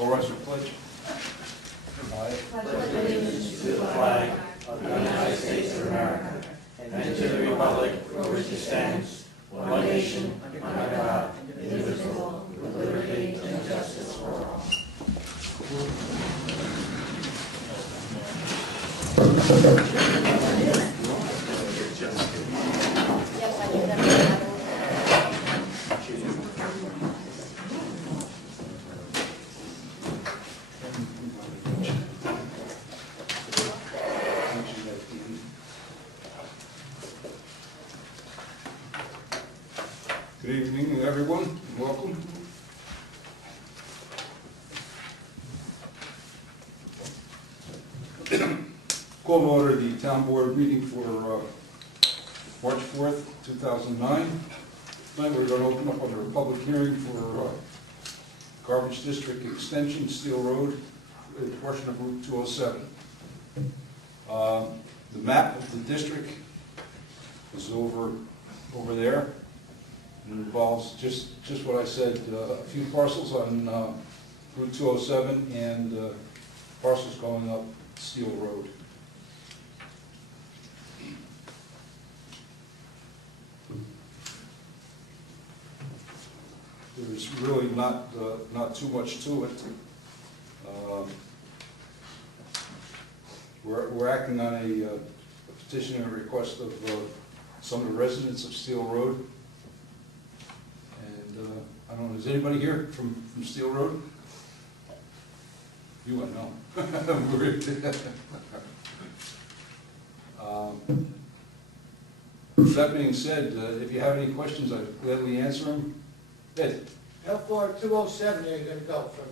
All rise for pledge. Pledge allegiance to the flag of the United States of America and to the republic for which it stands, one nation, under God, indivisible, with liberty and justice for all. Good evening, everyone. Welcome. Call to order the town board meeting for March 4th, 2009. Tonight we're going to open up under a public hearing for Garbage District Extension, Steel Road, a portion of Route 207. The map of the district is over there. It involves just what I said, a few parcels on Route 207 and parcels going up Steel Road. There's really not too much to it. We're acting on a petition and a request of some of the residents of Steel Road. I don't know, is anybody here from Steel Road? You I know. That being said, if you have any questions, I'd gladly answer them. Ed? How far 207 are you going to go, from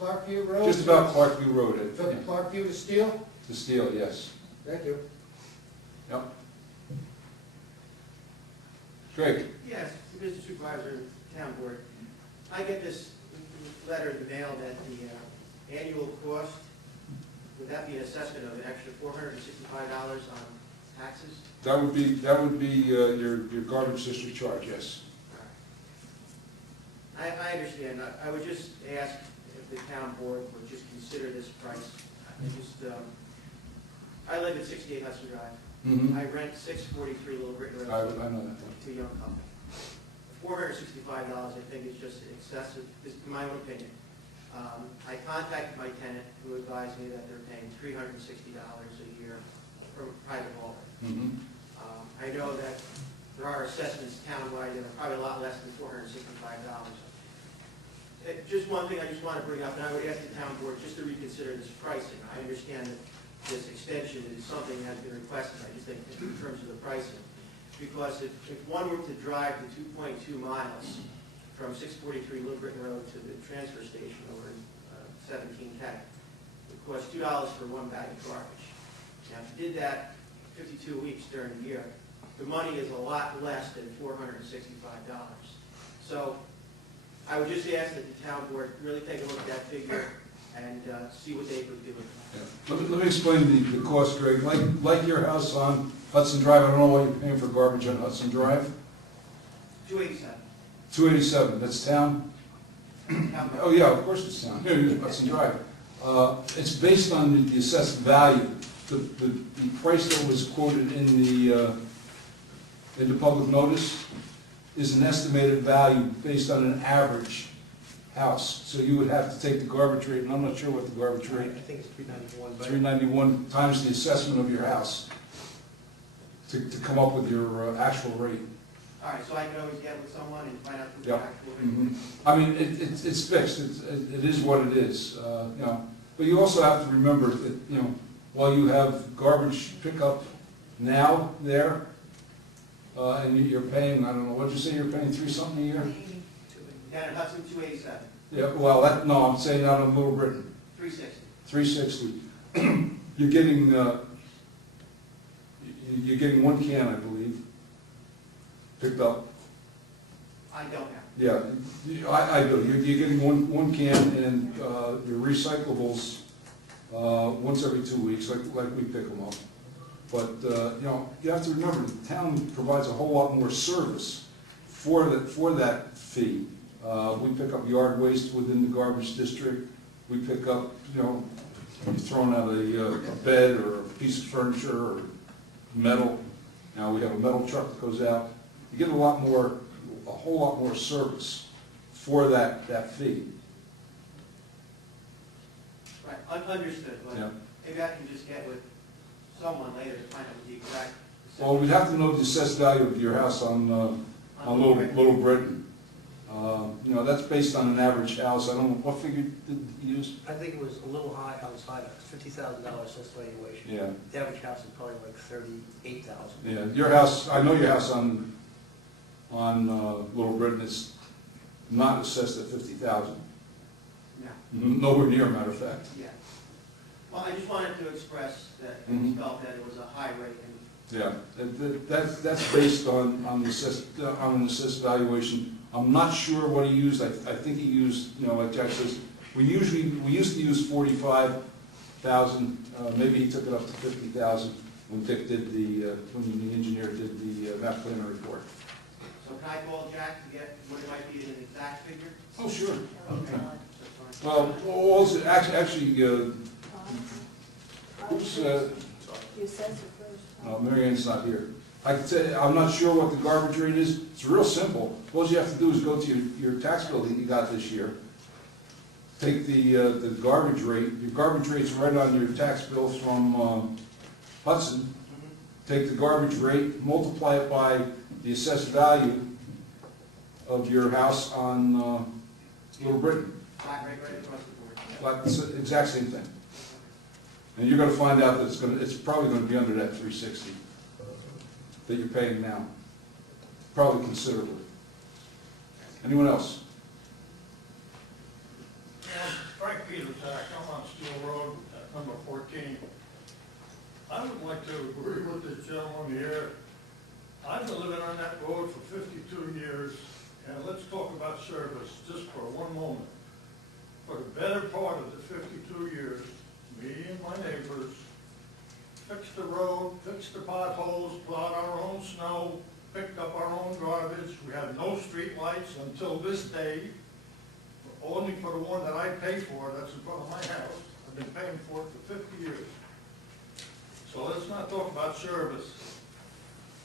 Clarkview Road? Just about Clarkview Road, Ed. From Clarkview to Steel? To Steel, yes. Thank you. Yep. Greg? Yes, Mr. Supervisor, Town Board. I get this letter in the mail that the annual cost, would that be an assessment of an extra $465 on taxes? That would be your garbage district charge, yes. I understand. I would just ask if the Town Board would just consider this price. I live at 68 Hudson Drive. Mm-hmm. I rent 643 Little Britain Road. I know that. To a young couple. $465, I think, is just excessive, is my own opinion. I contacted my tenant, who advised me that they're paying $360 a year from a private hauler. Mm-hmm. I know that there are assessments townwide that are probably a lot less than $465. Just one thing I just want to bring up, and I would ask the Town Board just to reconsider this pricing. I understand that this extension is something that has been requested, I just think in terms of the pricing. Because if one were to drive the 2.2 miles from 643 Little Britain Road to the transfer station over in 17 Tech, it would cost $2 for one bag of garbage. Now, if you did that 52 weeks during the year, the money is a lot less than $465. So I would just ask that the Town Board really take a look at that figure and see what they could do with it. Yeah. Let me explain the cost, Greg. Like your house on Hudson Drive, I don't know what you're paying for garbage on Hudson Drive. $287. $287, that's town? Oh yeah, of course it's town, Hudson Drive. It's based on the assessed value. The price that was quoted in the public notice is an estimated value based on an average house. So you would have to take the garbage rate, and I'm not sure what the garbage rate. I think it's $391. $391 times the assessment of your house to come up with your actual rate. All right, so I can always get with someone and find out the Yep. actual rate. Mm-hmm. I mean, it's fixed. It is what it is. You know, but you also have to remember that while you have garbage pickup now there, and you're paying, I don't know, what'd you say you're paying, $3-something a year? Down at Hudson, $287. Yeah. Well, no, I'm saying out of Little Britain, $360. $360. You're getting one can, I believe, picked up. I don't have. Yeah, I do. You're getting one can, and your recyclables once every 2 weeks, like we pick them up. But you have to remember the town provides a whole lot more service for that fee. We pick up yard waste within the garbage district. We pick up, you're throwing out a bed or a piece of furniture or metal. Now we have a metal truck that goes out. You get a whole lot more service for that fee. Right, understood, but Yeah. maybe I can just get with someone later to find out what the exact. Well, we'd have to know the assessed value of your house on Little Britain. That's based on an average house. I don't know, what figure did you use? I think it was a little high outside, $50,000 assessed valuation. Yeah, The average house is probably like $38,000. yeah. Your house, I know your house on Little Britain is not assessed at 50,000. No. Nowhere near, matter of fact. Yeah. Well, I just wanted to express that we Mhm. felt that it was a high rate and Yeah, that's based on an assessed valuation. I'm not sure what he used. I think he used, like Jack says, we used to use 45,000. Maybe he took it up to 50,000 when Dick did when the engineer did the map planner report. so can I call Jack to get what it might be an exact figure? Oh, sure. Okay. That's fine. Well, also, actually, oops, You said it first. Mary Ann's not here. I can tell you, I'm not sure what the garbage rate is. It's real simple. All you have to do is go to your tax bill that you got this year. Take the garbage rate. Your garbage rate's right on your tax bill from Hudson. Take the garbage rate, multiply it by the assessed value of your house on Little Britain. Flat rate right across the board. Like, it's the exact same thing. And you're gonna find out that it's probably gonna be under that 360 that you're paying now. Probably considerably. Anyone else? Frank Petersack, I'm on Steel Road, number 14. I would like to agree with this gentleman here. I've been living on that road for 52 years, and let's talk about service just for one moment. For the better part of the 52 years, me and my neighbors fixed the road, fixed the potholes, plowed our own snow, picked up our own garbage. We had no street lights until this day, only for the one that I pay for, that's in front of my house. I've been paying for it for 50 years. So let's not talk about service.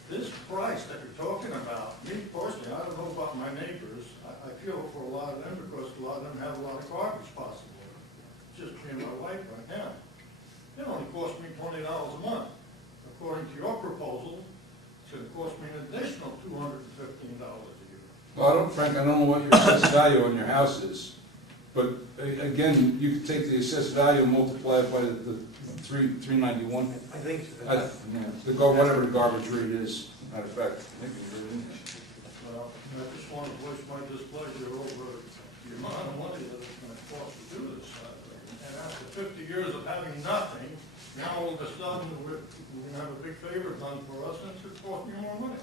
This price that you're talking about, me personally, I don't know about my neighbors. I feel for a lot of them because a lot of them have a lot of garbage possible. Just me and my wife right now. It only cost me $20 a month. According to your proposal, it's going to cost me an additional $215 a year. Well, Frank, I don't know what your assessed value on your house is, but again, you can take the assessed value and multiply it by the 391. I think Whatever the garbage rate is, matter of fact. Well, I just want to voice my displeasure over the amount of money that it's going to cost to do this. And after 50 years of having nothing, now all of a sudden we're going to have a big favor done for us and it's going to cost me more money.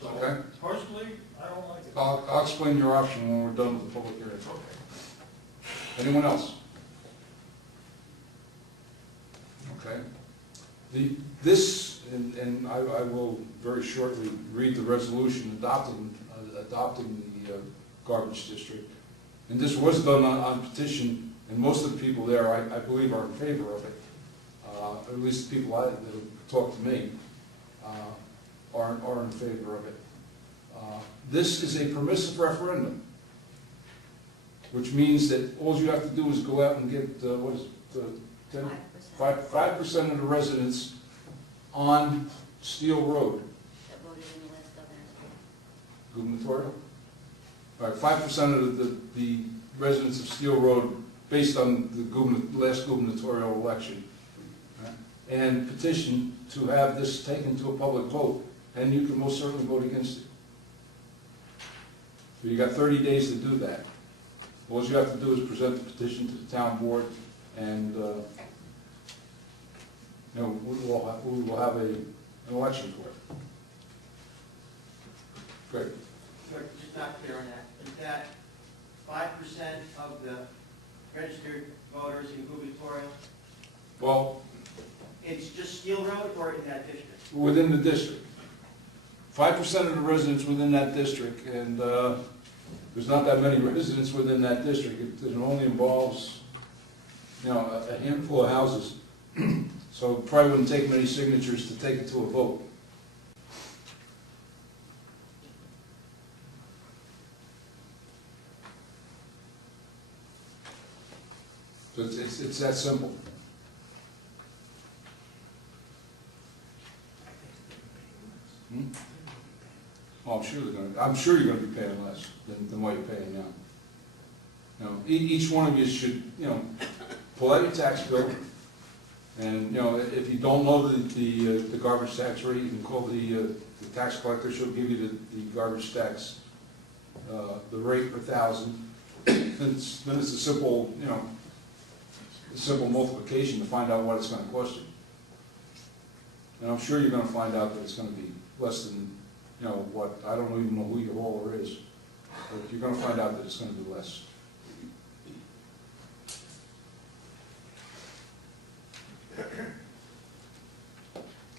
So Okay. personally, I don't like it. I'll explain your option when we're done with the public hearing. Anyone else? Okay. And I will very shortly read the resolution adopting the garbage district. And this was done on petition, and most of the people there, I believe, are in favor of it. At least the people that have talked to me are in favor of it. This is a permissive referendum, which means that all you have to do is go out and get, 5% of the residents on Steel Road. That voted in the last governor's. Gubernatorial? All right, 5% of the residents of Steel Road based on the last gubernatorial election. And petition to have this taken to a public vote, and you can most certainly vote against it. So you got 30 days to do that. All you have to do is present the petition to the town board, and we will have an election for it. Great. So just not clear on that. Is that 5% of the registered voters in gubernatorial? Well, It's just Steel Road or in that district? within the district. 5% of the residents within that district, and There's not that many residents within that district. It only involves, a handful of houses. So it probably wouldn't take many signatures to take it to a vote. So it's that simple. Hmm? Oh, I'm sure you're gonna be paying less than what you're paying now. Each one of you should, pull out your tax bill, and, if you don't know the garbage tax rate, you can call the tax collector. She'll give you the garbage tax, the rate per thousand. Then it's a simple, a simple multiplication to find out what it's gonna cost you. And I'm sure you're gonna find out that it's gonna be less than, what, I don't even know who your hauler is, but you're gonna find out that it's gonna be less.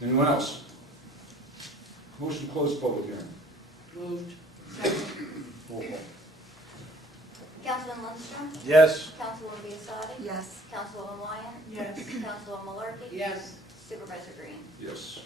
Anyone else? Motion to close the public hearing. Moved. Roll call. Councilman Lindstrom? Yes. Councilwoman Biassadi? Yes. Councilwoman Wyatt? Yes. Councilwoman Malarkey? Yes. Supervisor Green? Yes.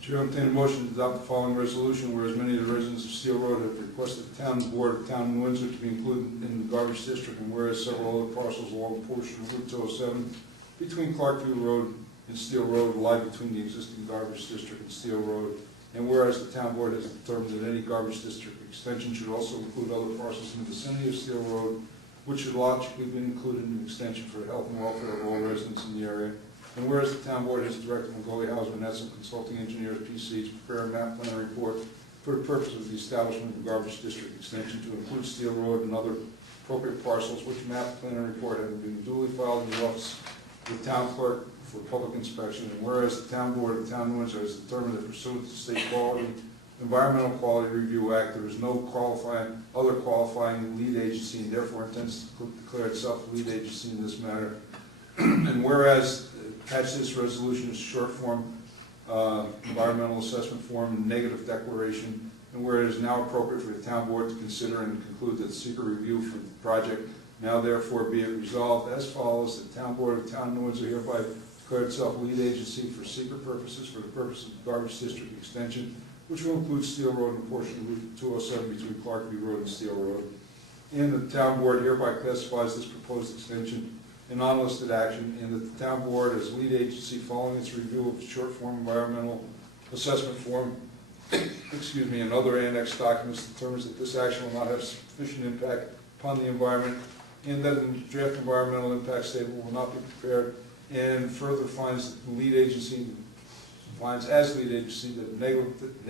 Chair will entertain a motion to adopt the following resolution, whereas many of the residents of Steel Road have requested the town board of town of Windsor to be included in the garbage district, and whereas several other parcels along a portion of Route 207 between Clarkview Road and Steel Road lie between the existing garbage district and Steel Road, and whereas the town board has determined that any garbage district extension should also include other parcels in the vicinity of Steel Road, which should logically be included in the extension for the health and welfare of all residents in the area. And whereas the town board has directed Mongolia Housing and Edison Consulting Engineers, P.C. to prepare a map plan report for the purpose of the establishment of the garbage district extension to include Steel Road and other appropriate parcels, which map plan and report have been duly filed in the office of the town clerk for public inspection. And whereas the town board of the town of Windsor has determined that pursuant to the State Environmental Quality Review Act, there is no other qualifying lead agency, and therefore intends to declare itself the lead agency in this matter. And whereas attached to this resolution is short form environmental assessment form and negative declaration, and where it is now appropriate for the town board to consider and conclude that the secret review for the project now therefore be it resolved as follows: the town board of the town of Windsor hereby declare itself lead agency for secret purposes for the purpose of the garbage district extension, which will include Steel Road and a portion of Route 207 between Clarkview Road and Steel Road. And the town board hereby classifies this proposed extension a non-listed action, and that the town board as lead agency following its review of the short form environmental assessment form, and other annexed documents determines that this action will not have sufficient impact upon the environment, and that the draft environmental impact statement will not be prepared, and further finds that the lead agency finds as lead agency that a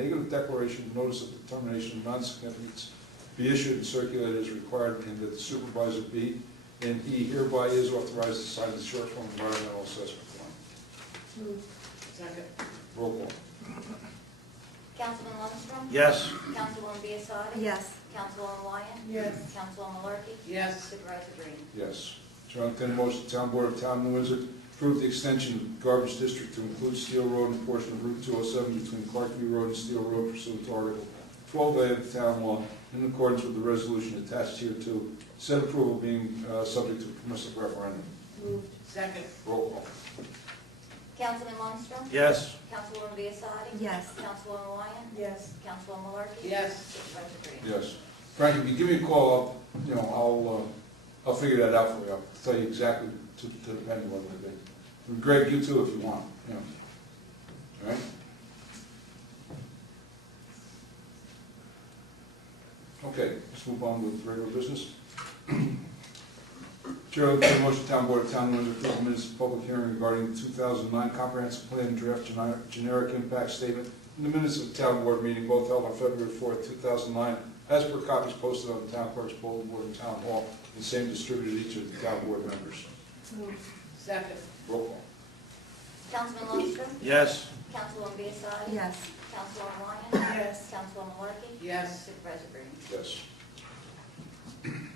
negative declaration notice of determination of non-significance be issued and circulated as required, and that the supervisor be and he hereby is authorized to sign the short form environmental assessment form. Moved. Second. Roll call. Councilman Lindstrom? Yes. Councilwoman Biassadi? Yes. Councilwoman Wyatt? Yes. Councilwoman Malarkey? Yes. Supervisor Green? Yes. Chair will entertain a motion, the town board of town of Windsor approve the extension of the garbage district to include Steel Road and a portion of Route 207 between Clarkview Road and Steel Road pursuant to Article 12A of the town law in accordance with the resolution attached here to said approval being subject to a permissive referendum. Moved. Second. Roll call. Councilman Lindstrom? Yes. Councilwoman Biassadi? Yes. Councilwoman Wyatt? Yes. Councilwoman Malarkey? Yes. Supervisor Green? Yes. Frank, if you give me a call, I'll figure that out for you. I'll tell you exactly to the penny what it would be. And Greg, you too, if you want, All right? Okay, let's move on with regular business. Chair will entertain a motion, town board of town of Windsor approve the minutes of public hearing regarding the 2009 comprehensive plan draft generic impact statement in the minutes of the town board meeting, both held on February 4th, 2009, as per copies posted on the town clerk's bulletin board in town hall, and same distributed to each of the town board members. Moved. Second. Roll call. Councilman Lindstrom? Yes. Councilwoman Biassadi? Yes. Councilwoman Wyatt? Yes. Councilwoman Malarkey? Yes. Supervisor Green? Yes.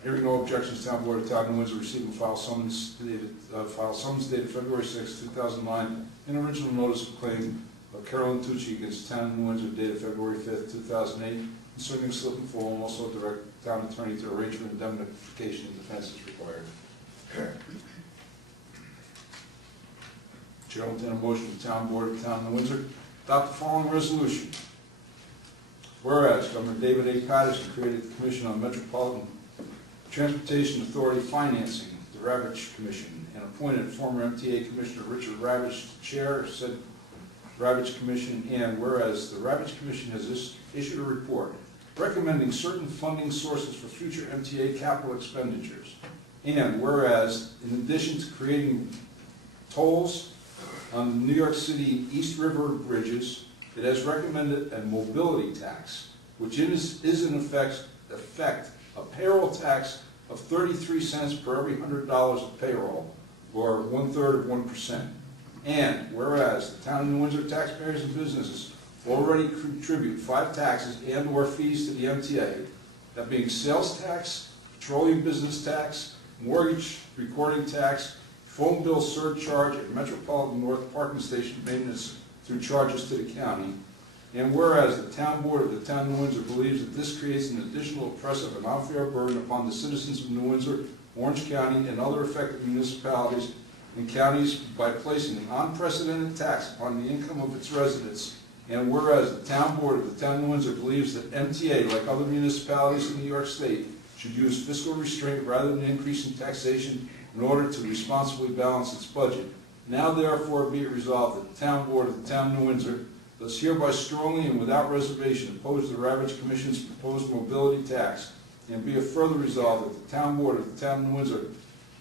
Hearing no objections, Town Board of Town of New Windsor received and filed summons dated February 6, 2009, in original notice of claim of Carolyn Tucci against the Town of New Windsor dated February 5, 2008, concerning slip and fall, and also direct Town Attorney to arrange for indemnification and defense as required. Chair will entertain a motion of the Town Board of Town of New Windsor adopt the following resolution. Whereas Governor David A. Patterson created the Commission on Metropolitan Transportation Authority Financing, the Ravitch Commission, and appointed former MTA Commissioner Richard Ravitch to chair said Ravitch Commission, and whereas the Ravitch Commission has issued a report recommending certain funding sources for future MTA capital expenditures, and whereas in addition to creating tolls on the New York City East River bridges, it has recommended a mobility tax, which is in effect a payroll tax of 33 cents per every $100 of payroll, or 1/3 of 1%. And whereas the Town of New Windsor taxpayers and businesses already contribute 5 taxes and/or fees to the MTA, that being sales tax, petroleum business tax, mortgage recording tax, phone bill surcharge, and Metropolitan North Parking Station maintenance through charges to the county. And whereas the Town Board of the Town of New Windsor believes that this creates an additional oppressive and unfair burden upon the citizens of New Windsor, Orange County, and other affected municipalities and counties by placing an unprecedented tax upon the income of its residents. And whereas the Town Board of the Town of New Windsor believes that MTA, like other municipalities in New York State, should use fiscal restraint rather than increasing taxation in order to responsibly balance its budget. Now therefore be it resolved that the Town Board of the Town of New Windsor does hereby strongly and without reservation oppose the Ravitch Commission's proposed mobility tax, and be it further resolved that the Town Board of the Town of New Windsor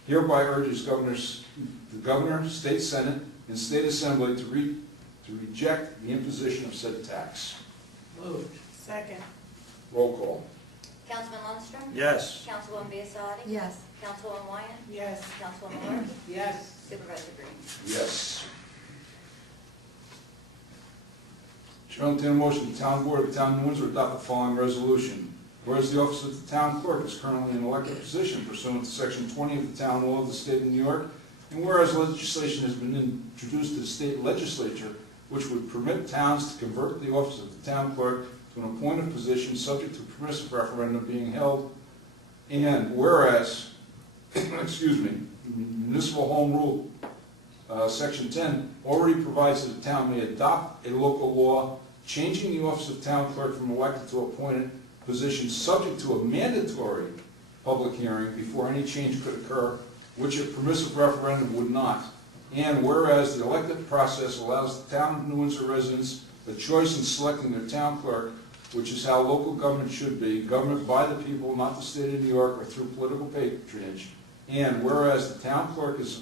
hereby urges the Governor, State Senate, and State Assembly to reject the imposition of said tax. Moved. Second. Roll call. Councilman Lundstrom? Yes. Councilwoman Biassadi? Yes. Councilwoman Wyatt? Yes. Councilwoman Martin? Yes. Supervisor Green? Yes. Chair will entertain a motion, the Town Board of the Town of New Windsor adopt the following resolution. Whereas the office of the Town Clerk is currently an elected position pursuant to Section 20 of the Town Law of the State of New York, and whereas legislation has been introduced to the state legislature which would permit towns to convert the office of the Town Clerk to an appointed position subject to permissive referendum being held, and whereas, Municipal Home Rule Section 10 already provides that the town may adopt a local law changing the office of Town Clerk from elected to appointed position subject to a mandatory public hearing before any change could occur, which a permissive referendum would not. And whereas the elected process allows the Town of New Windsor residents the choice in selecting their town clerk, which is how local government should be, government by the people, not the state of New York, or through political patronage. And whereas the town clerk is,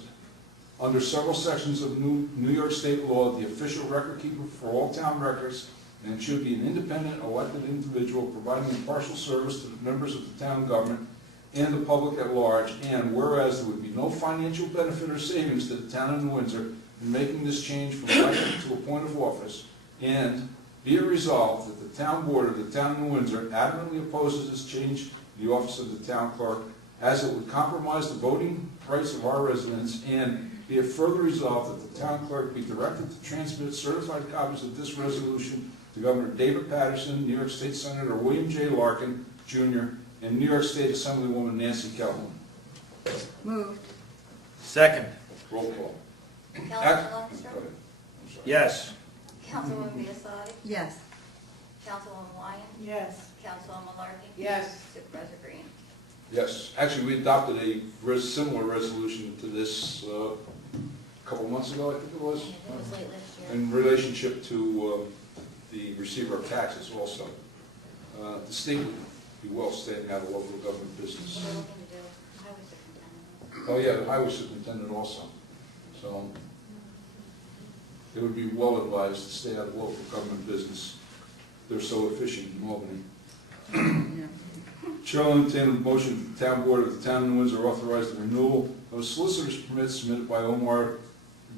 under several sections of New York State law, the official record keeper for all town records, and should be an independent elected individual providing impartial service to the members of the town government and the public at large. And whereas there would be no financial benefit or savings to the Town of New Windsor in making this change from elected to a point of office, and be it resolved that the Town Board of the Town of New Windsor adamantly opposes this change to the office of the town clerk, as it would compromise the voting rights of our residents, and be it further resolved that the town clerk be directed to transmit certified copies of this resolution to Governor David Patterson, New York State Senator William J. Larkin, Jr., and New York State Assemblywoman Nancy Calhoun. Moved. Second. Roll call. Councilman Go Lundstrom? ahead. I'm sorry. Yes. Councilwoman Biassadi? Yes. Councilwoman Wyatt? Yes. Councilwoman Larkin? Yes. Supervisor Green? Yes, actually, we adopted a similar resolution to this a couple months ago, I think it was, It was late last year. in relationship to the receiver of taxes also. The state would be well staying out of local government business. What are we looking to do? Highway superintendent. Oh, yeah, the highway superintendent also. So it would be well advised to stay out of local government business. They're so efficient in Albany. Chair will entertain a motion that the Town Board of the Town of New Windsor authorize the renewal of a solicitor's permit submitted by Omar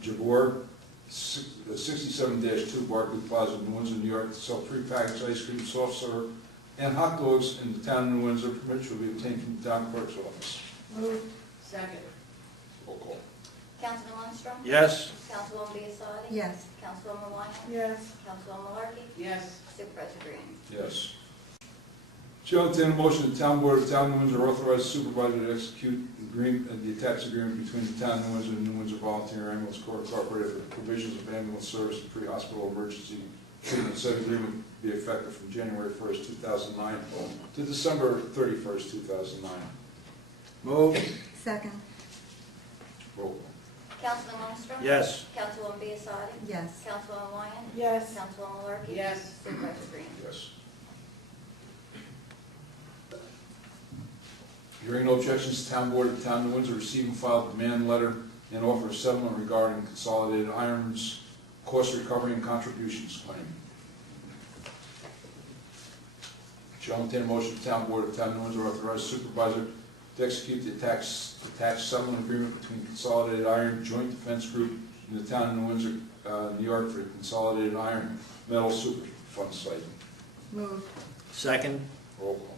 Jabor, 67-2 Barclay Plaza, New Windsor, New York, to sell prepackaged ice cream, soft serve, and hot dogs in the town of New Windsor. Permit shall be obtained from the town clerk's office. Move. Second. Roll call. Councilman Lundstrom? Yes. Councilwoman Biassadi? Yes. Councilwoman Wyatt? Yes. Councilwoman Malarkey? Yes. Supervisor Green? Yes. Chair will entertain a motion the town board of the town of New Windsor authorize the supervisor to execute the attached agreement between the town of New Windsor and New Windsor Volunteer Ambulance Corps Incorporated for the provisions of ambulance service and pre-hospital emergency treatment. Said agreement be effective from January 1st, 2009 to December 31st, 2009. Move. Second. Roll call. Councilman Lundstrom? Yes. Councilwoman Biassadi? Yes. Councilwoman Wyatt? Yes. Councilwoman Malarkey? Yes. Supervisor Green? Yes. Hearing no objections, the town board of the town of New Windsor receive and file a demand letter and offer a settlement regarding Consolidated Iron's cost recovery and contributions claim. Shall entertain a motion the town board of the town of New Windsor authorize supervisor to execute the attached settlement agreement between Consolidated Iron Joint Defense Group and the town of New Windsor, New York for the Consolidated Iron Metal Superfund site. Move. Second. Roll call.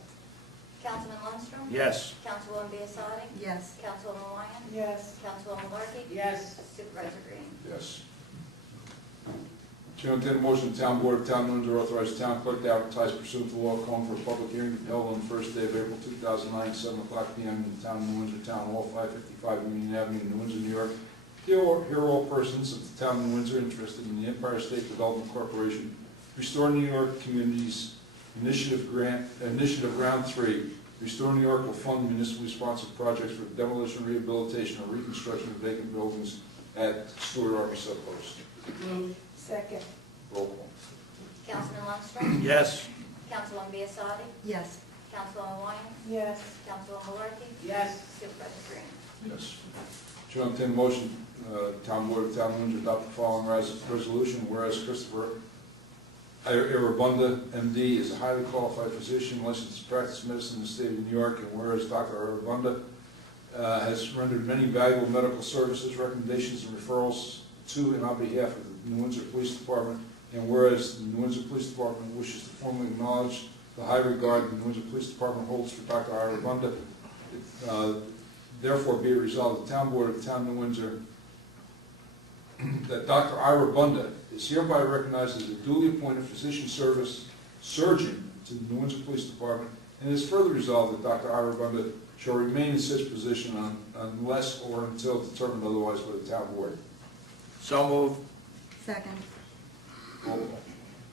Councilman Lundstrom? Yes. Councilwoman Biassadi? Yes. Councilwoman Wyatt? Yes. Councilwoman Malarkey? Yes. Supervisor Green? Yes. Chair will entertain a motion the town board of town of New Windsor authorize the town clerk to advertise pursuant to law calling for a public hearing to be held on the first day of April 2009 at 7 o'clock p.m. in the town of New Windsor, Town Hall, 555 Union Avenue, New Windsor, New York. Hear all persons of the town of New Windsor interested in the Empire State Development Corporation Restore New York Communities Initiative Round 3. Restore New York will fund municipally sponsored projects for demolition, rehabilitation, or reconstruction of vacant buildings at Stewart Army Subpost. Move. Second. Roll call. Councilman Lundstrom? Yes. Councilwoman Biassadi? Yes. Councilwoman Wyatt? Yes. Councilwoman Malarkey? Yes. Supervisor Green? Yes. Chair will entertain a motion, town board of town of Windsor adopt the following resolution, whereas Christopher Arabunda, MD, is a highly qualified physician licensed to practice medicine in the state of New York, and whereas Dr. Arabunda has rendered many valuable medical services, recommendations, and referrals to and on behalf of the New Windsor Police Department, and whereas the New Windsor Police Department wishes to formally acknowledge the high regard the New Windsor Police Department holds for Dr. Arabunda, therefore be it resolved, the town board of the town of New Windsor that Dr. Ira Bunda is hereby recognized as a duly appointed physician service surgeon to the New Windsor Police Department, and it is further resolved that Dr. Ira Bunda shall remain in such position unless or until determined otherwise by the town board. So move. Second. Roll call.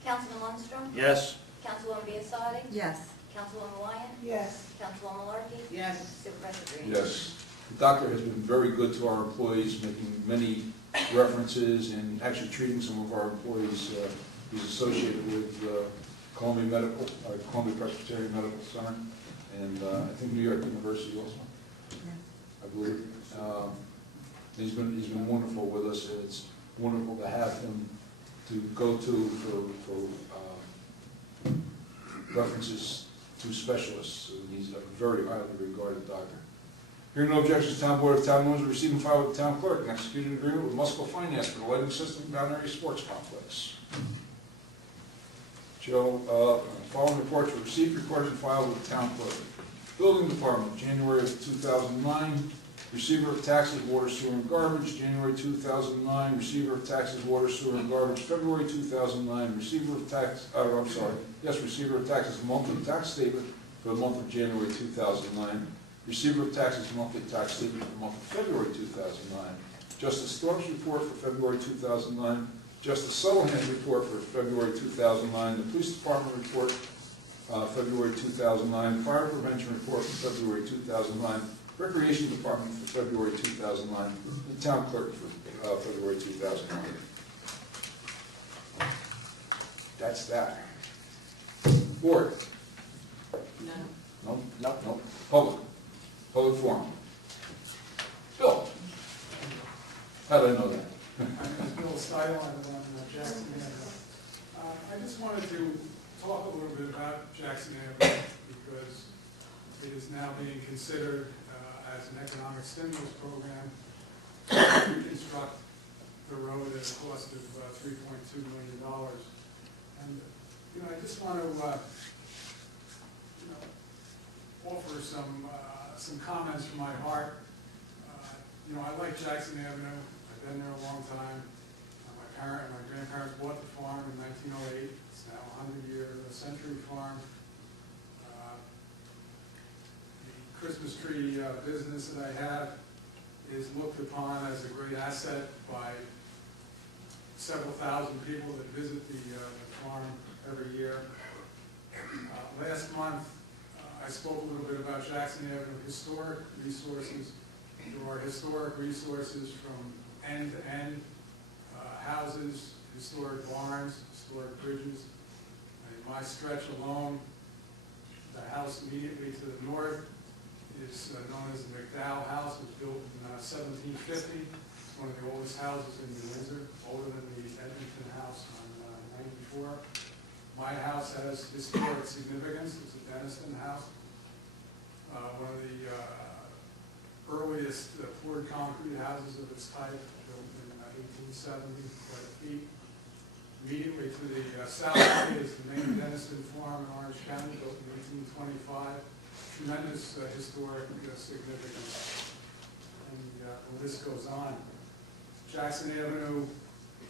Councilman Lundstrom? Yes. Councilwoman Biassadi? Yes. Councilwoman Wyatt? Yes. Councilwoman Malarkey? Yes. Supervisor Green? Yes. The doctor has been very good to our employees, making many references and actually treating some of our employees. He's associated with Columbia Presbyterian Medical Center, and I think New York University also, Yes. I believe. He's been wonderful with us, and it's wonderful to have him to go to for references to specialists. He's a very highly regarded doctor. Hearing no objections, town board of town of Windsor receive and file with the town clerk and execute an agreement with Musco Finance for the lighting system down area sports complex. Joe, following reports were received, recorded, and filed with the town clerk. Building Department, January of 2009, receiver of taxes, water, sewer, and garbage. January 2009, receiver of taxes, water, sewer, and garbage. February 2009, receiver of receiver of taxes monthly tax statement for the month of January 2009. Receiver of taxes monthly tax statement for the month of February 2009. Justice Storm's report for February 2009. Justice Sutherland's report for February 2009. The Police Department report February 2009. Fire Prevention report for February 2009. Recreation Department for February 2009. The Town Clerk for February 2009. That's that. Board? No. Public forum. Bill? How did I know that? I'm Bill Style, I live on Jackson Avenue. I just wanted to talk a little bit about Jackson Avenue because it is now being considered as an economic stimulus program to reconstruct the road at a cost of $3.2 million. And, I just want to offer some comments from my heart. You know, I like Jackson Avenue. I've been there a long time. My grandparents bought the farm in 1908. It's now a 100-year century farm. The Christmas tree business that I have is looked upon as a great asset by several thousand people that visit the farm every year. Last month, I spoke a little bit about Jackson Avenue historic resources. There are historic resources from end to end, houses, historic barns, historic bridges. In my stretch alone, the house immediately to the north is known as the McDowell House. It was built in 1750. It's one of the oldest houses in New Windsor, older than the Edmonton House on 94. My house has historic significance. It's a Denniston house. One of the earliest poured concrete houses of its type, built in 1870, quite a feat. Immediately to the south is the main Denniston farm in Orange County, built in 1825. Tremendous historic significance. And the list goes on. Jackson Avenue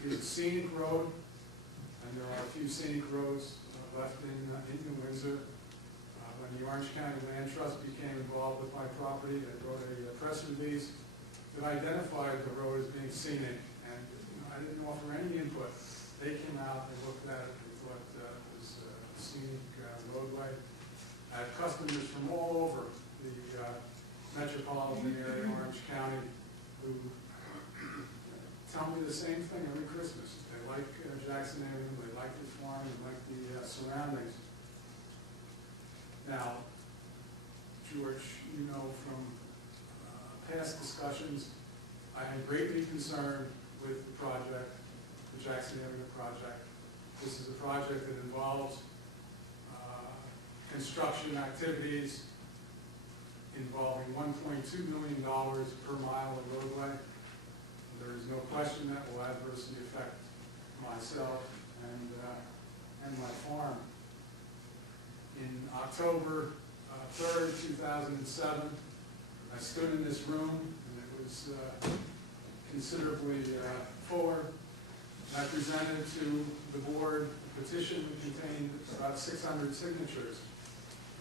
is a scenic road, and there are a few scenic roads left in New Windsor. When the Orange County Land Trust became involved with my property, they wrote a press release that identified the road as being scenic, and I didn't offer any input. They came out, they looked at it, they thought it was a scenic roadway. I have customers from all over the metropolitan area, Orange County, who tell me the same thing every Christmas. They like Jackson Avenue, they like the farm, they like the surroundings. Now, George, you know from past discussions, I am greatly concerned with the project, the Jackson Avenue project. This is a project that involves construction activities involving $1.2 million per mile of roadway. There is no question that will adversely affect myself and my farm. In October 3rd, 2007, I stood in this room, and it was considerably fuller. I presented to the board a petition that contained about 600 signatures.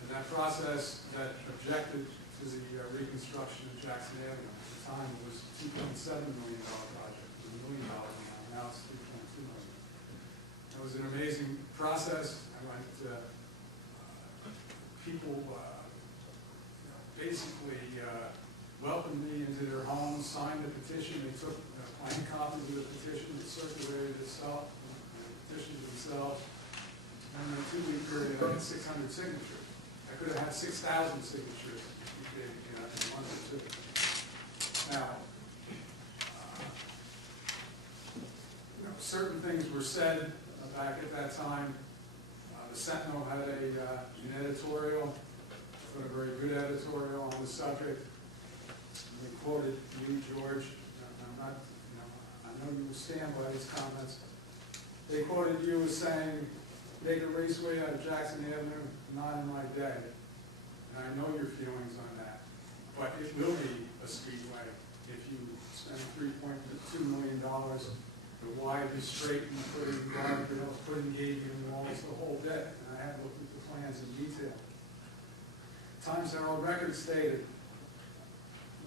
And that process that objected to the reconstruction of Jackson Avenue at the time was a $2.7 million project. It was $1 million now it's $3.2 million. It was an amazing process. I went people basically welcomed me into their homes, signed the petition. They took plain copies of the petition, it circulated itself, petitioned themselves. And in a 2-week period, I had 600 signatures. I could have had 6,000 signatures if you gave me in a month or two. Now, certain things were said back at that time. The Sentinel had an editorial, a very good editorial on the subject. They quoted you, George. I'm not, I know you will stand by these comments. They quoted you as saying, "Make a raceway out of Jackson Avenue, not in my day." And I know your feelings on that. But it will be a speedway if you spend $3.2 million to widen, straighten, putting guardrails, putting gating walls, the whole bit. And I have looked at the plans in detail. Times Herald Record stated,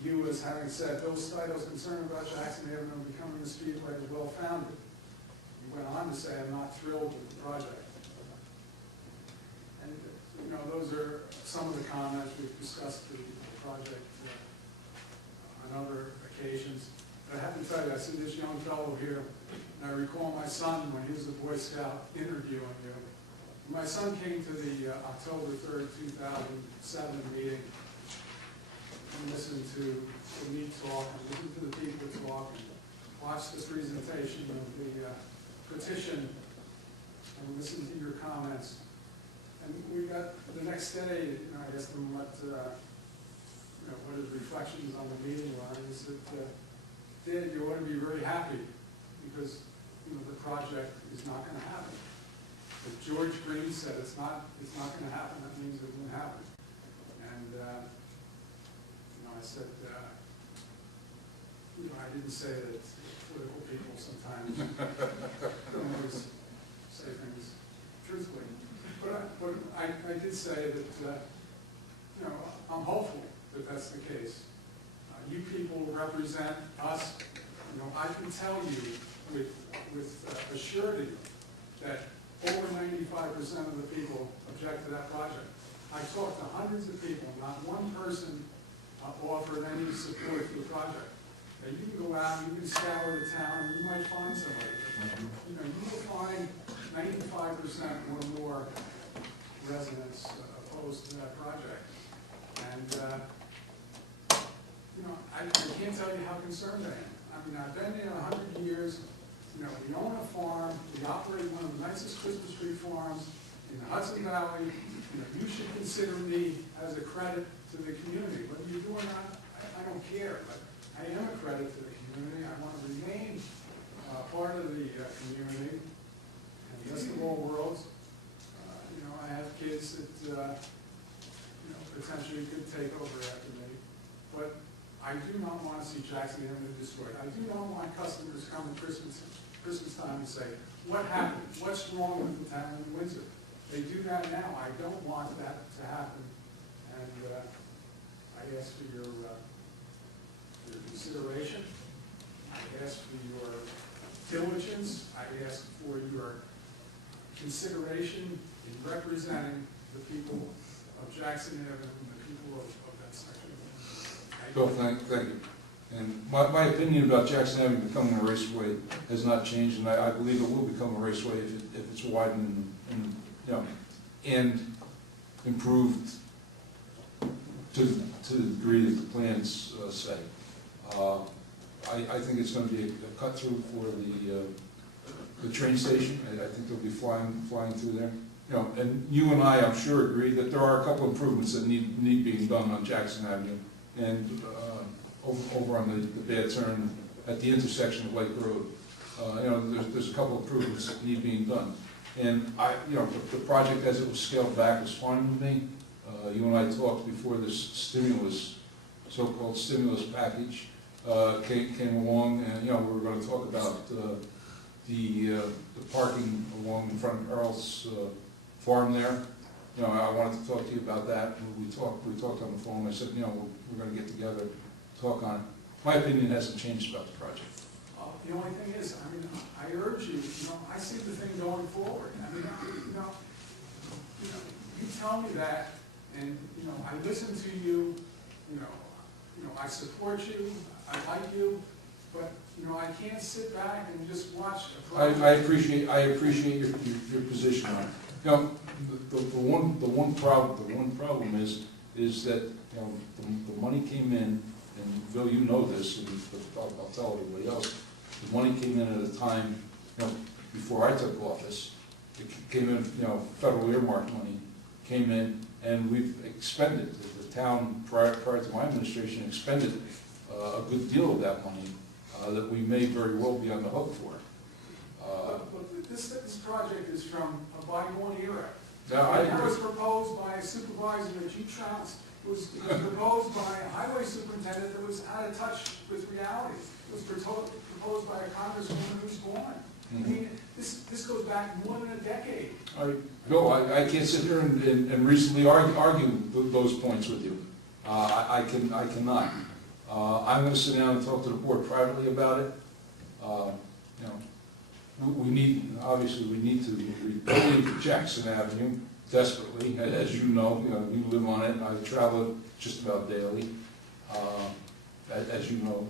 you as having said, Bill Steidel's concern about Jackson Avenue becoming a speedway is well-founded. You went on to say, I'm not thrilled with the project. And, you know, those are some of the comments. We've discussed the project on other occasions. But I have to tell you, I see this young fellow here, and I recall my son when he was a Boy Scout interviewing you. My son came to the October 3rd, 2007 meeting and listened to me talk, and listened to the people talk, and watched the presentation of the petition, and listened to your comments. And we got the next day, I guess from what his reflections on the meeting were, is that Dad, you ought to be very happy because the project is not going to happen. If George Green said it's not going to happen, that means it won't happen. And And, I said, I didn't say that political people sometimes don't always say things truthfully. But I did say that, I'm hopeful that that's the case. You people represent us. I can tell you with assurity that over 95% of the people object to that project. I talked to hundreds of people, not one person offered any support for the project. Now, you can go out, you can scour the town, and you might find somebody. You will find 95% or more residents opposed to that project. And, I can't tell you how concerned I am. I've been there 100 years. We own a farm. We operate one of the nicest Christmas tree farms in the Hudson Valley. You should consider me as a credit to the community. Whether you do or not, I don't care. But I am a credit to the community. I want to remain part of the community. And best of all worlds, I have kids that potentially could take over after me. But I do not want to see Jackson Avenue destroyed. I do not want customers coming Christmas time and say, what happened? What's wrong with the town of Windsor? They do that now. I don't want that to happen. And I ask for your consideration. I ask for your diligence. I ask for your consideration in representing the people of Jackson Avenue and the people of that section. Bill, thank you. And my opinion about Jackson Avenue becoming a raceway has not changed, and I believe it will become a raceway if it's widened and improved to the degree that the plans say. I think it's going to be a cut through for the train station. I think they'll be flying through there. And you and I, I'm sure, agree that there are a couple improvements that need being done on Jackson Avenue. And over on the bad turn at the intersection of Lake Road, there's a couple of improvements that need being done. And the project as it was scaled back was fine with me. You and I talked before this so-called stimulus package came along, and we were going to talk about the parking along in front of Earl's farm there. I wanted to talk to you about that. We talked on the phone. I said, we're going to get together, talk on it. My opinion hasn't changed about the project. The only thing is, I urge you, I see the thing going forward. You tell me that, and, I listen to you, I support you, I like you, but, I can't sit back and just watch a project. I appreciate your position on it. The one problem is that the money came in, and Bill, you know this, and I'll tell everybody else. The money came in at a time, before I took office. It came in, federal earmark money came in, and we've expended. The town prior to my administration expended a good deal of that money that we may very well be on the hook for. But this project is from a bygone era. Now, That was proposed by a supervisor that you trounced. It was proposed by a highway superintendent that was out of touch with reality. It was proposed by a congresswoman who's gone. This goes back more than a decade. Bill, I can't sit here and recently argue those points with you. I cannot. I'm going to sit down and talk to the board privately about it. We need to rebuild Jackson Avenue desperately, as you know, you live on it. I travel it just about daily. As you know,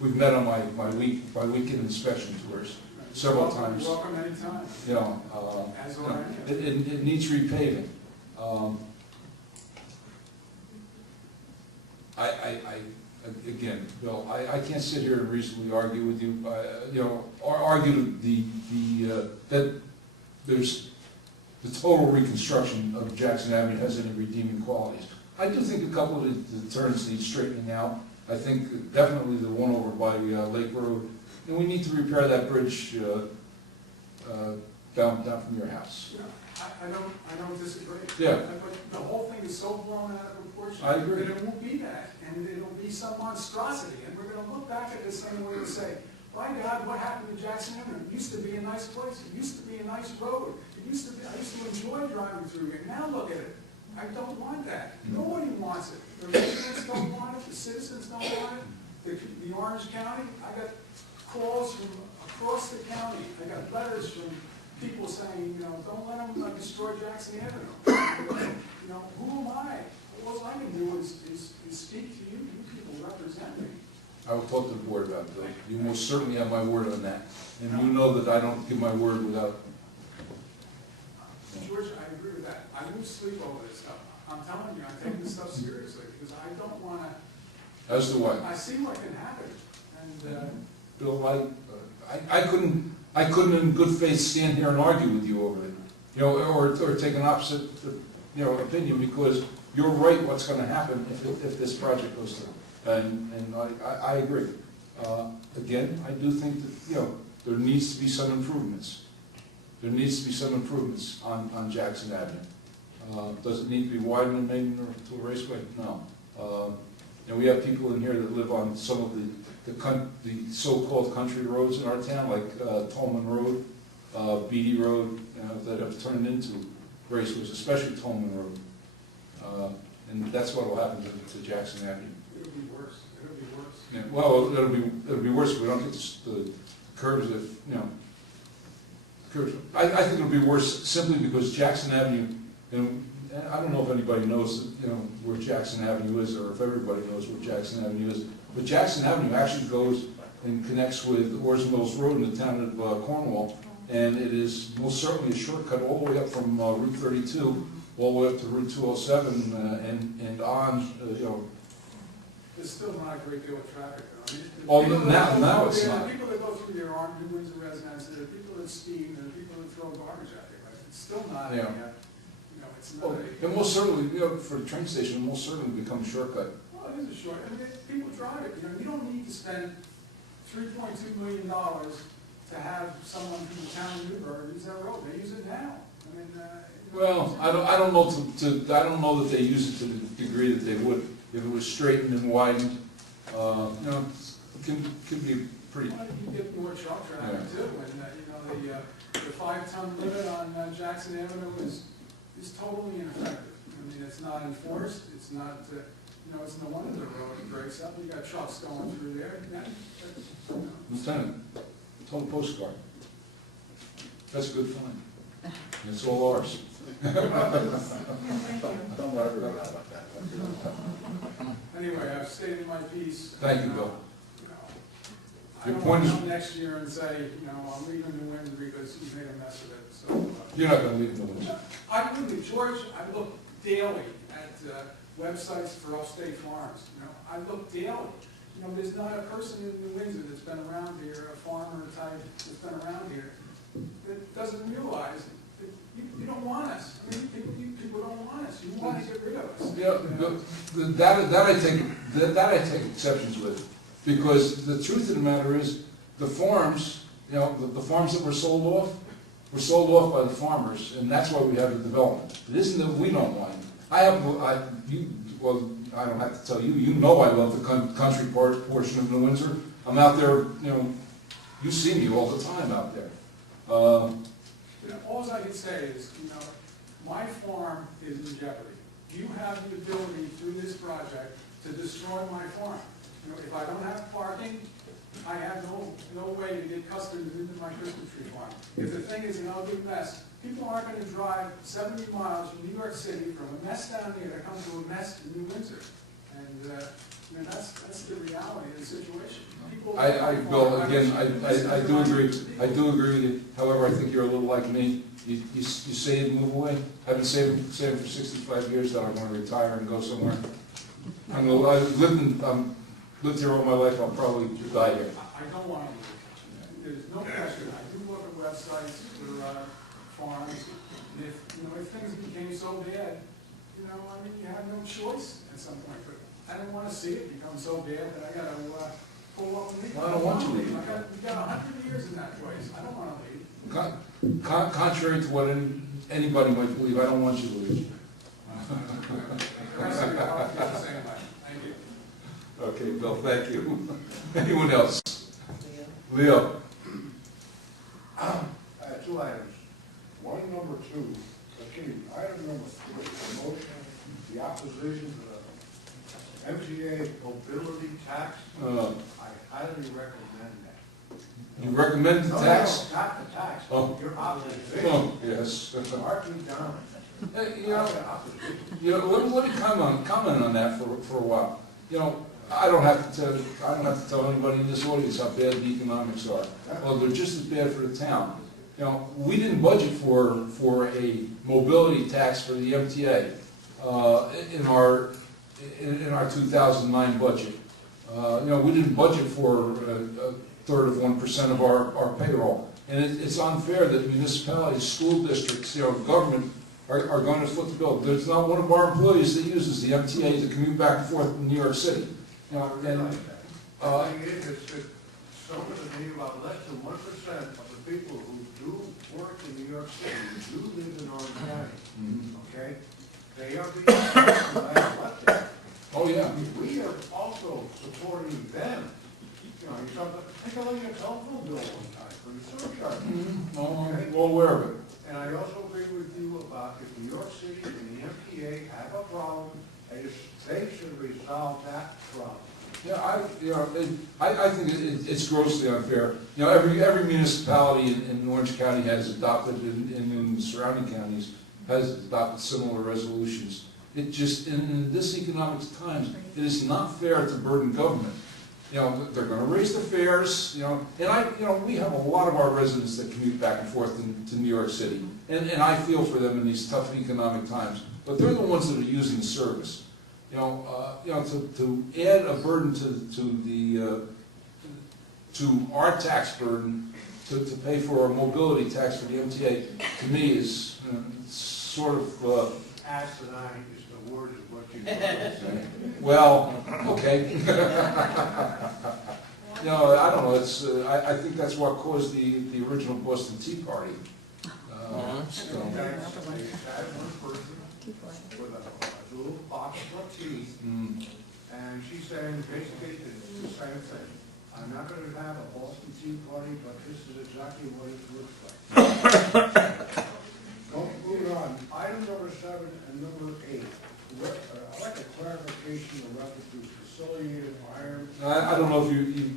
we've met on my weekend inspection tours several times. You're welcome anytime. As are any. It needs repaving. Again, Bill, I can't sit here and reasonably argue with you, or argue that there's the total reconstruction of Jackson Avenue has any redeeming qualities. I do think a couple of the turns need straightening out. I think definitely the one over by Lake Road, and we need to repair that bridge down from your house. You know, I don't disagree. Yeah. But the whole thing is so blown out of proportion. I agree. That it won't be that, and it'll be some monstrosity, and we're gonna look back at this and we're gonna say, by God, what happened to Jackson Avenue? It used to be a nice place, it used to be a nice road, I used to enjoy driving through it, now look at it. I don't want that. Nobody wants it. The residents don't want it, the citizens don't want it, the Orange County, I got calls from across the county, I got letters from people saying, you know, don't let them destroy Jackson Avenue. You know, who am I? All I can do is speak to you, you people represent me. I will talk to the board about that. You most certainly have my word on that. And you know that I don't give my word without. George, I agree with that. I lose sleep over this stuff. I'm telling you, I'm taking this stuff seriously, because I don't wanna, As to what? I see what can happen, and, Bill, I couldn't in good faith stand here and argue with you over it. You know, or take an opposite, you know, opinion, because you're right what's gonna happen if this project goes through. And I agree. Again, I do think that, you know, there needs to be some improvements. There needs to be some improvements on Jackson Avenue. Does it need to be widened and made to a raceway? No. And we have people in here that live on some of the so-called country roads in our town, like Tolman Road, Beatty Road, you know, that have turned into raceways, especially Tolman Road. And that's what will happen to Jackson Avenue. it'll be worse, it'll be worse. Yeah, well, it'll be worse if we don't get the curves if, you know, curves. I think it'll be worse simply because Jackson Avenue, and I don't know if anybody knows, you know, where Jackson Avenue is, or if everybody knows where Jackson Avenue is, but Jackson Avenue actually goes and connects with Ores Mills Road in the town of Cornwall, and it is most certainly a shortcut all the way up from Route 32, all the way up to Route 207, and on, you know. There's still not a great deal of traffic, though. I mean, the Oh, people now- that go now through it's there, not. The people that go through there aren't New Windsor residents, there are people that speed, there are people that throw garbage out there, but it's still not a, Yeah. you know, it's Oh, not a. it most certainly, you know, for the train station, it most certainly become a shortcut. Well, it is a short, I mean, people drive it, you know, you don't need to spend $3.2 million to have someone from the town of Newburgh use that road, they use it now. I mean, you know, Well, I don't know I don't know that they use it to the degree that they would if it was straightened and widened. You know, it can be pretty. Well, you get more truck traffic Yeah. too, and, you know, the 5-ton limit on Jackson Avenue is totally ineffective. I mean, it's not enforced, it's not, you know, it's no wonder the road breaks up, you got trucks going through there, you know. Lieutenant, total postcard. That's a good find. It's all ours. Anyway, I've stated my piece. Thank you, and, Bill. you know, I Your don't point want to is- come next year and say, you know, I'm leaving New Windsor because you made a mess of it, so. You're not gonna leave the woods. I really, George, I look daily at websites for upstate farms, you know, I look daily. You know, there's not a person in New Windsor that's been around here, a farmer type that's been around here, that doesn't realize that you don't want us. I mean, you people don't want us, you want to get rid of us. Yeah, that I take exceptions with, because the truth of the matter is, the farms, you know, the farms that were sold off by the farmers, and that's why we have the development. It isn't that we don't want it. I don't have to tell you, you know I love the country portion of New Windsor. I'm out there, you know, you see me all the time out there. You know, all I can say is, you know, my farm is in jeopardy. You have the ability through this project to destroy my farm. You know, if I don't have parking, I have no way to get customers into my Christmas tree farm. If the thing is an ugly mess, people aren't gonna drive 70 miles from New York City from a mess down here to come to a mess in New Windsor. And, you know, that's the reality of the situation. People- Bill, again, I do agree with you. However, I think you're a little like me. You save and move away. I've been saving for 65 years that I'm gonna retire and go somewhere. I've lived here all my life, I'll probably die here. I don't want to leave. There's no question. I do look at websites for farms, and if things became so bad, you know, I mean, you have no choice at some point, but I don't want to see it become so bad that I gotta pull up and leave. Well, I don't want you to leave. We got 100 years in that place. I don't want to leave. Contrary to what anybody might believe, I don't want you to leave. The rest of you all feel the same way. Thank you. Okay, Bill, thank you. Anyone else? Leo? Two items. One, number two, item number three, the motion, the opposition to the MTA mobility tax. I highly recommend that. You recommend the tax? No, not the tax, Oh. your opposition. Oh, yes. Mark me down. Hey, let me comment on that for a while. I don't have to tell anybody in this audience how bad the economics are. Well, they're just as bad for the town. We didn't budget for a mobility tax for the MTA in our 2009 budget. We didn't budget for a third of 1% of our payroll, and it's unfair that municipalities, school districts, government are going to foot the bill. There's not one of our employees that uses the MTA to commute back and forth in New York City. The thing is that some of the thing about less than 1% of the people who do work in New York City, who do live in Orange County, okay? They are being taxed no matter what they are. Oh, yeah. We are also supporting them. Take a look at your telephone bill one time for your surcharge. Oh, I'm well aware of it. And I also agree with you about if New York City and the MTA have a problem, they should resolve that problem. Yeah, I think it's grossly unfair. Every municipality in Orange County has adopted, and in the surrounding counties, has adopted similar resolutions. It just, in this economic times, it is not fair to burden government. They're gonna raise the fares, and we have a lot of our residents that commute back and forth to New York City. And I feel for them in these tough economic times, but they're the ones that are using the service. To add a burden to our tax burden, to pay for a mobility tax for the MTA, to me is sort of, Asinine is the word of what you say. well, okay. I don't know, I think that's what caused the original Boston Tea Party. That's one person with a little box of teeth, and she's saying basically the same thing. I'm not going to have a Boston Tea Party, but this is exactly what it looks like. Moving on, item number 7 and number 8. I'd like a clarification in reference to facilitated iron. I don't know if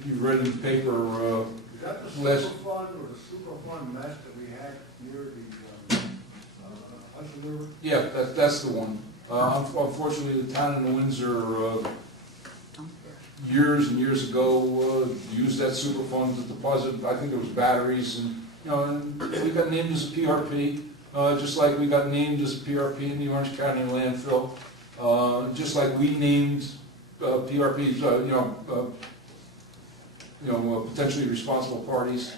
you've read in the paper, Is that the last. Superfund or the Superfund mess that we had near the Hudson River? Yeah, that's the one. Unfortunately, the town of Windsor, years and years ago, used that Superfund to deposit, I think it was batteries, and we got named as a PRP, just like we got named as a PRP in the Orange County landfill, just like we named PRPs, potentially responsible parties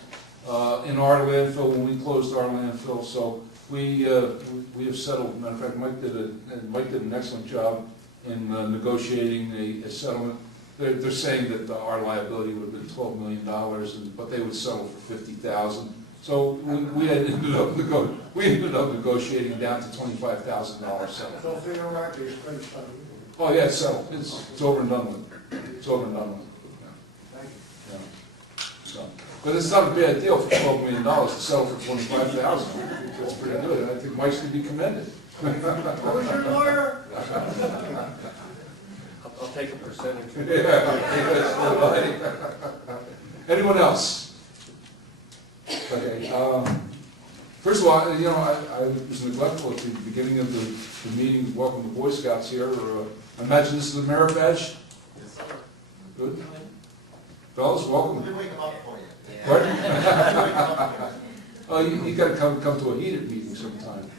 in our landfill when we closed our landfill. So we have settled. Matter of fact, Mike did an excellent job in negotiating a settlement. They're saying that our liability would have been $12 million, but they would settle for $50,000. So we ended up negotiating down to $25,000 settlement. So theoretically, it's been settled. Oh yeah, it's settled. It's over and done with. It's over and done with. Thank you. Yeah. So, but it's not a bad deal for $12 million to settle for $25,000. That's pretty good. I think Mike's to be commended. Who's your lawyer? I'll take a percentage. Anyone else? Okay. First of all, I was neglectful at the beginning of the meeting. Welcome the Boy Scouts here. I imagine this is a merit badge. Yes, sir. Good. Fellas, welcome. Let me wake them up for you. Pardon? Oh, you got to come to a heated meeting sometime.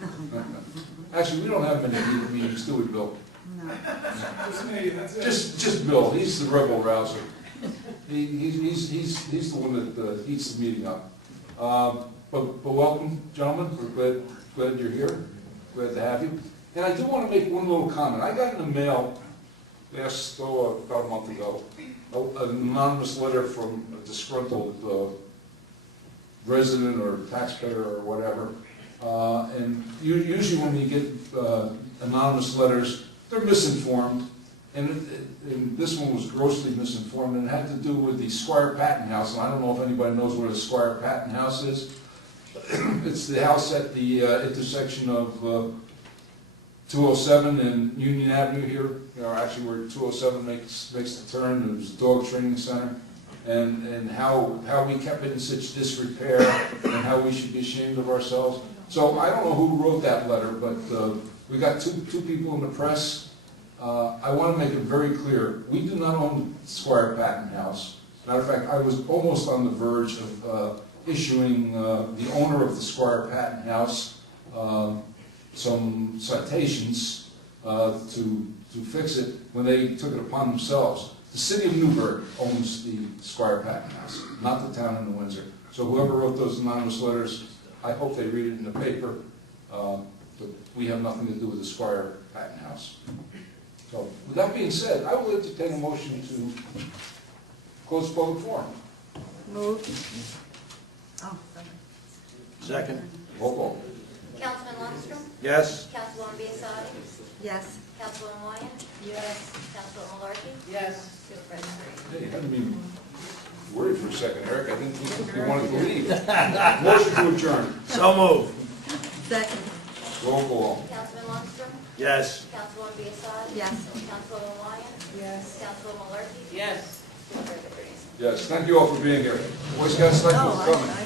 Actually, we don't have many heated meetings, do we, Bill? No. Just me, that's it. Just Bill. He's the rebel rouser. He's the one that heats the meeting up. But welcome, gentlemen. We're glad you're here. Glad to have you. And I do want to make one little comment. I got in the mail about a month ago an anonymous letter from a disgruntled resident or taxpayer or whatever. And usually when you get anonymous letters, they're misinformed. And this one was grossly misinformed, and it had to do with the Squire Patton House. And I don't know if anybody knows where the Squire Patton House is. It's the house at the intersection of 207 and Union Avenue here. You know, actually where 207 makes the turn. It was a dog training center. And how we kept it in such disrepair, and how we should be ashamed of ourselves. So I don't know who wrote that letter, but we got two people in the press. I want to make it very clear, we do not own Squire Patton House. Matter of fact, I was almost on the verge of issuing the owner of the Squire Patton House some citations to fix it when they took it upon themselves. The city of Newburgh owns the Squire Patton House, not the town in New Windsor. So whoever wrote those anonymous letters, I hope they read it in the paper. But we have nothing to do with the Squire Patton House. So with that being said, I will entertain a motion to close public forum. Move. Oh, sorry. Second. Roll call. Councilman Lundstrom? Yes. Councilwoman Biassadi? Yes. Councilwoman Moyen? Yes. Councilwoman Malarkey? Yes. Supervisor Hey, you had me worried for a second, Eric. I didn't think you wanted to leave. Motion to adjourn. So move. Second. Roll call. Green. Councilman Lundstrom? Yes. Councilwoman Biassadi? Yes. Councilwoman Moyen? Yes. Councilwoman Malarkey? Yes. Supervisor Green. Yes, thank you all for being here. Boy Scouts, thank you for coming.